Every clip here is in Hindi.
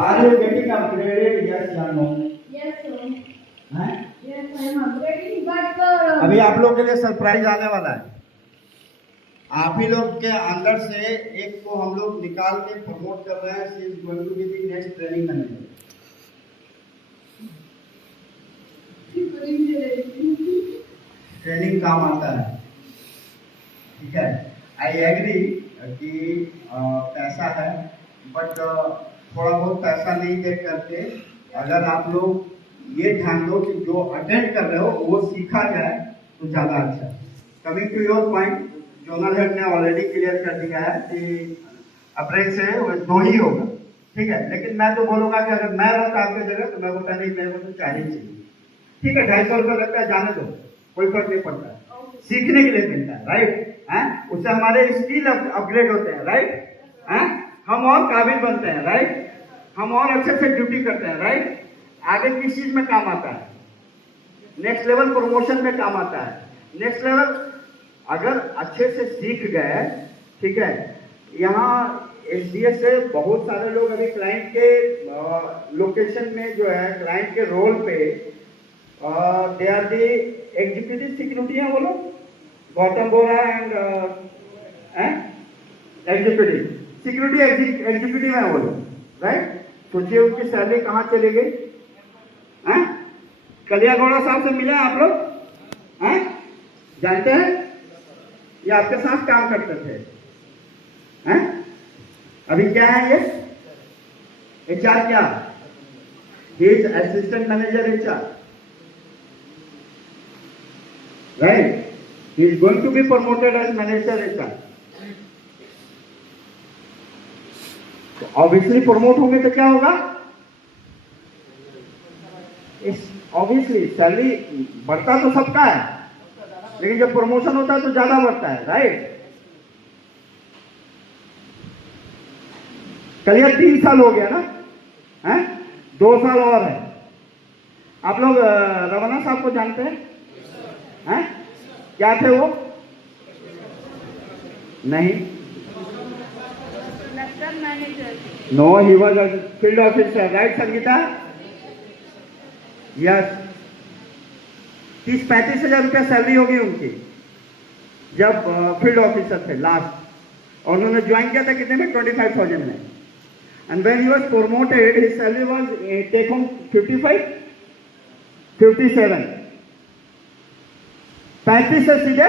Are you getting upgraded? Yes or no? Yes, sir. हैं? Yes, I am upgrading, but अभी आप लोग के लिए सरप्राइज आने वाला है। आप ही लोग के अंदर से एक को हम लोग निकाल के प्रमोट कर रहे हैं। She is going to be the next training manager. Training काम आता है, ठीक है। आई एग्री कि पैसा है, बट थोड़ा बहुत पैसा नहीं देख करके अगर आप लोग ये ध्यान दो कि जो अटेंड कर रहे हो वो सीखा जाए तो ज़्यादा अच्छा है। Coming to your point, zonal head ने ऑलरेडी क्लियर कर दिया है कि अप्रैल से वो 2 ही होगा, ठीक है। लेकिन मैं तो बोलूँगा कि अगर मैं रहता आपकी जगह तो मैं बोलता नहीं, मेरे को तो 4 ही चाहिए, ठीक है। 250 रुपये लगता है, जाने दो, कोई फर्क नहीं पड़ता है, सीखने के लिए मिलता है, राइट है। उससे हमारे स्किल अपग्रेड होते हैं, राइट है। हम और काबिल बनते हैं, राइट। हम और अच्छे से ड्यूटी करते हैं, राइट। आगे किस चीज में काम आता है? नेक्स्ट लेवल प्रमोशन में काम आता है। नेक्स्ट लेवल अगर अच्छे से सीख गए, ठीक है। यहाँ एसडीएस से बहुत सारे लोग अभी क्लाइंट के लोकेशन में जो है, क्लाइंट के रोल पे they are the executive security है वो लोग। Gautam Bora and executive security executive है वो लोग, राइट। सोचिए उनकी सैलरी कहाँ चली गई हैं? कलिया गौड़ा साहब से मिले आप लोग हैं? जानते हैं? ये आपके साथ काम करते थे हैं? अभी क्या है ये एचआर? क्या he is assistant manager HR, right. He is going to be promoted as manager HR. तो ऑब्वियसली प्रमोट होंगे तो क्या होगा? ऑब्वियसली सैलरी बढ़ता तो सबका है, लेकिन जब प्रमोशन होता है तो ज्यादा बढ़ता है, राइट। कल 3 साल हो गया ना, हैं? 2 साल और है। आप लोग रवाना साहब को जानते हैं? हैं? क्या थे वो? नहीं, no, he was field officer, right Sangeeta? Yes. 30-35 हजार रुपया सैलरी होगी उनकी जब फील्ड ऑफिसर थे लास्ट, और उन्होंने ज्वाइन किया था कितने में? 25,000 में। And when he was promoted his salary was take home 55, 57, 35 से सीधे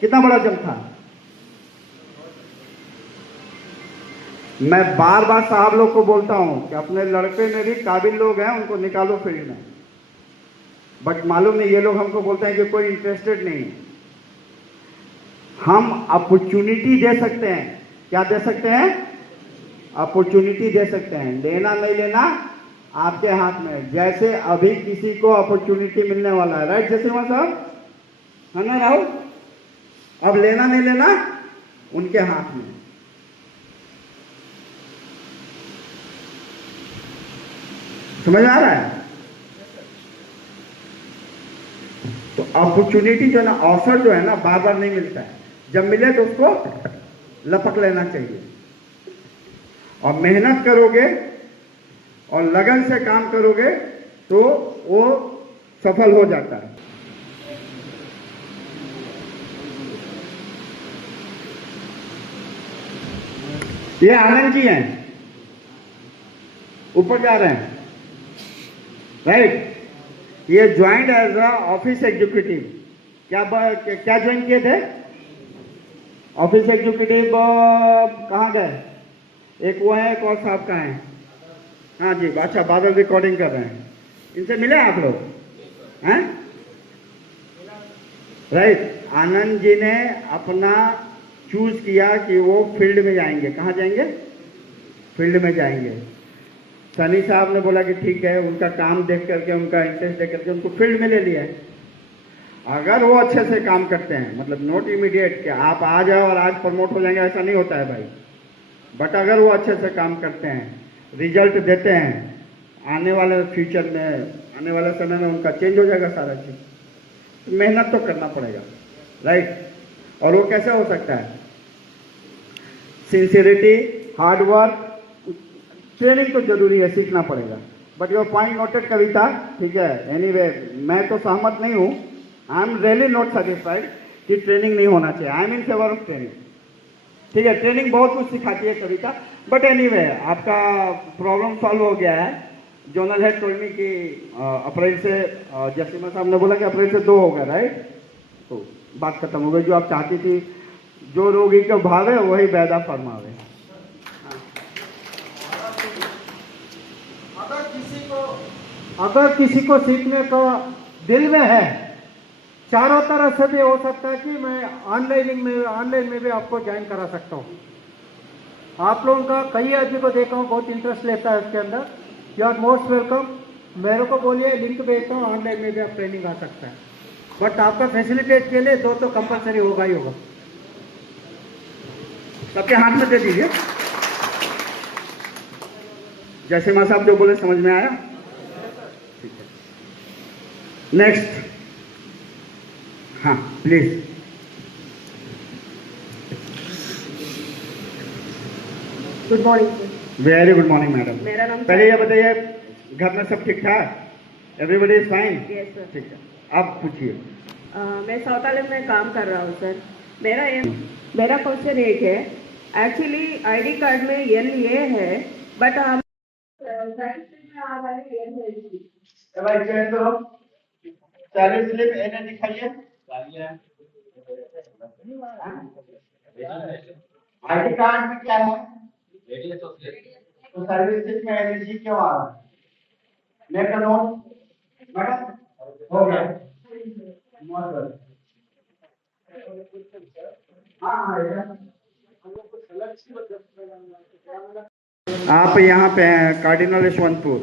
कितना बड़ा जंप था। मैं बार बार साहब लोग को बोलता हूं कि अपने लड़के में भी काबिल लोग हैं, उनको निकालो फील्ड में, बट मालूम नहीं ये लोग हमको बोलते हैं कि कोई इंटरेस्टेड नहीं है। हम अपॉर्चुनिटी दे सकते हैं। क्या दे सकते हैं? अपॉर्चुनिटी दे सकते हैं। लेना नहीं लेना आपके हाथ में। जैसे अभी किसी को अपॉर्चुनिटी मिलने वाला है, राइट जैसे साहब, है ना राहुल? अब लेना नहीं लेना उनके हाथ में। समझ आ रहा है? तो अपॉर्चुनिटी जो है ना, ऑफर जो है ना, बार बार नहीं मिलता है। जब मिले तो उसको लपक लेना चाहिए, और मेहनत करोगे और लगन से काम करोगे तो वो सफल हो जाता है। ये आनंद जी हैं, ऊपर जा रहे हैं, राइट। ये joined as a office executive. क्या ज्वाइन किए थे? ऑफिस एग्जीक्यूटिव कहाँ गए? एक वो है, एक और साहब का है। हाँ जी, अच्छा, बादल रिकॉर्डिंग कर रहे हैं। इनसे मिले आप लोग हैं? राइट। आनंद जी ने अपना चूज किया कि वो फील्ड में जाएंगे। कहाँ जाएंगे? फील्ड में जाएंगे। सनी साहब ने बोला कि ठीक है, उनका काम देख करके, उनका इंटरेस्ट देख करके उनको फील्ड में ले लिया है। अगर वो अच्छे से काम करते हैं, मतलब नॉट इमीडिएट कि आप आ जाओ और आज प्रमोट हो जाएंगे, ऐसा नहीं होता है भाई। बट अगर वो अच्छे से काम करते हैं, रिजल्ट देते हैं, आने वाले फ्यूचर में, आने वाले समय में उनका चेंज हो जाएगा सारा चीज। मेहनत तो करना पड़ेगा, राइट। और वो कैसे हो सकता है? सिंसियरिटी, हार्ड वर्क, ट्रेनिंग तो जरूरी है, सीखना पड़ेगा। बट योर पॉइंट नोटेड कविता, ठीक है। एनीवे मैं तो सहमत नहीं हूँ, I am really not satisfied कि ट्रेनिंग नहीं होना चाहिए। I am in favour of training, ठीक है। ट्रेनिंग बहुत कुछ सिखाती है कविता। बट एनीवे आपका प्रॉब्लम सॉल्व हो गया है। जोनल हेड टोल्ड मी कि अप्रैल से जसीमा साहब ने बोला कि अप्रैल से 2 हो गया, राइट? तो बात खत्म हो गई। जो आप चाहती थी, जो रोगी को भावे वही वैदा फरमावे। अगर किसी को सीखने का दिल में है, चारों तरफ से भी हो सकता है कि मैं ऑनलाइन में भी आपको ज्वाइन करा सकता हूँ। आप लोगों का कई आदमी को देखा हूँ बहुत इंटरेस्ट लेता है इसके अंदर। You are most welcome. मेरे को बोलिए, लिंक भेजता हूँ, ऑनलाइन में भी आप ट्रेनिंग आ सकता है। बट आपका फैसिलिटेट के लिए 2 तो कंपलसरी होगा ही होगा। सबके हाथ में दे दीजिए। जैसे मां साहब जो बोले समझ में आया? ठीक है, नेक्स्ट। हाँ please. Good morning sir. Very good morning madam. मेरा नाम पहले ये बताइए, घर में सब ठीक ठाक? Everybody is fine? Yes sir. ठीक है, आप पूछिए। मैं सौतालय में काम कर रहा हूँ सर। मेरा क्वेश्चन एक है, एक्चुअली आईडी कार्ड में एल ये है, बट हम भाई चेंज करो, सैलरी स्लिप एने दिखाइए। आईडी कार्ड में क्या है? तो सैलरी स्लिप में एनर्जी क्यों आ रहा है? मेक अ नोट मैडम, हो गया। नोट कर। हाँ, आप यहाँ पे हैं कार्डिनल यशवंतपुर,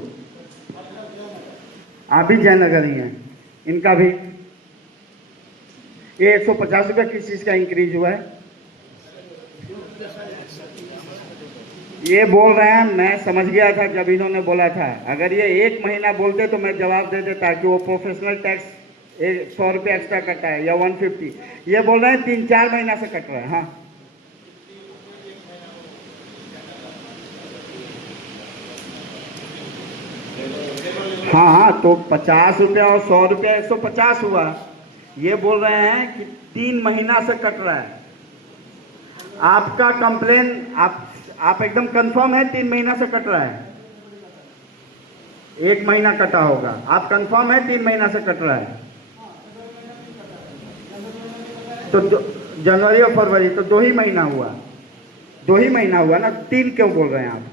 आप भी जयनगर ही हैं। इनका भी ये 150 रुपये किस चीज का इंक्रीज हुआ है? ये बोल रहे हैं, मैं समझ गया था जब इन्होंने बोला था। अगर ये 1 महीना बोलते तो मैं जवाब दे देता कि वो प्रोफेशनल टैक्स 100 रुपये एक्स्ट्रा कटा है या 150। ये बोल रहे हैं 3-4 महीना से कट रहा है। हाँ हाँ, तो 50 रुपया और 100 रुपया 150 हुआ। ये बोल रहे हैं कि 3 महीना से कट रहा है। आपका कंप्लेन, आप एकदम कंफर्म है 3 महीना से कट रहा है? 1 महीना कटा होगा। आप कंफर्म है 3 महीना से कट रहा है? तो जनवरी और फरवरी तो 2 ही महीना हुआ। 2 ही महीना हुआ ना, 3 क्यों बोल रहे हैं आप?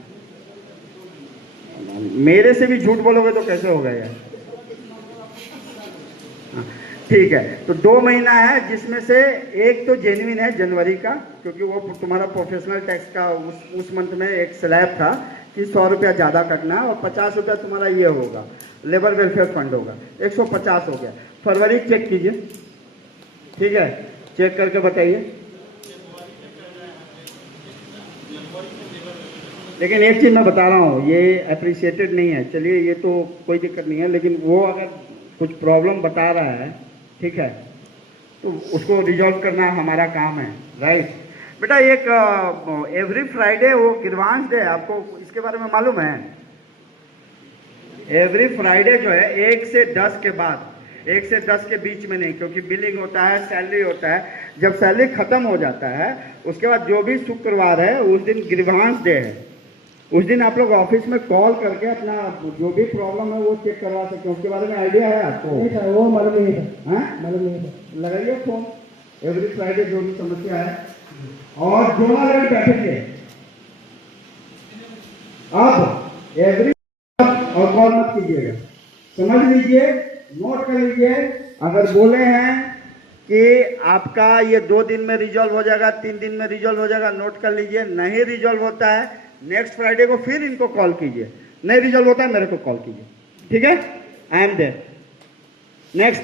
मेरे से भी झूठ बोलोगे तो कैसे होगा यार? ठीक है, तो 2 महीना है, जिसमें से एक तो जेन्युइन है जनवरी का, क्योंकि वो तुम्हारा प्रोफेशनल टैक्स का उस मंथ में एक स्लैब था कि 100 रुपया ज़्यादा कटना है और 50 रुपया तुम्हारा ये होगा, लेबर वेलफेयर फंड होगा। 150 हो गया। फरवरी चेक कीजिए, ठीक है, चेक करके बताइए। लेकिन एक चीज़ मैं बता रहा हूँ, ये अप्रिशिएटेड नहीं है। चलिए, ये तो कोई दिक्कत नहीं है, लेकिन वो अगर कुछ प्रॉब्लम बता रहा है, ठीक है, तो उसको रिजॉल्व करना हमारा काम है, राइट? बेटा, एक एवरी फ्राइडे वो गिरवांश डे, आपको इसके बारे में मालूम है? एवरी फ्राइडे जो है 1 से 10 के बाद, 1 से 10 के बीच में नहीं, क्योंकि बिलिंग होता है, सैलरी होता है। जब सैलरी खत्म हो जाता है, उसके बाद जो भी शुक्रवार है उस दिन गिरवांश डे है। उस दिन आप लोग ऑफिस में कॉल करके अपना जो भी प्रॉब्लम है वो चेक करवा सकते हैं। उसके बारे में आइडिया है आपको? नहीं सर, वो मालूम नहीं था। हाँ? मालूम नहीं था। लगाइए फोन, एवरी फ्राइडे जो भी समस्या है, और जो लोग बैठेंगे अब एवरी और कॉल मत कीजिएगा, समझ लीजिए, नोट कर लीजिए। अगर बोले हैं कि आपका ये 2 दिन में रिजॉल्व हो जाएगा, 3 दिन में रिजॉल्व हो जाएगा, नोट कर लीजिए। नहीं रिजॉल्व होता है, नेक्स्ट फ्राइडे को फिर इनको कॉल कीजिए। नहीं रिजॉल्व होता है, मेरे को कॉल कीजिए, ठीक है? I am there. नेक्स्ट।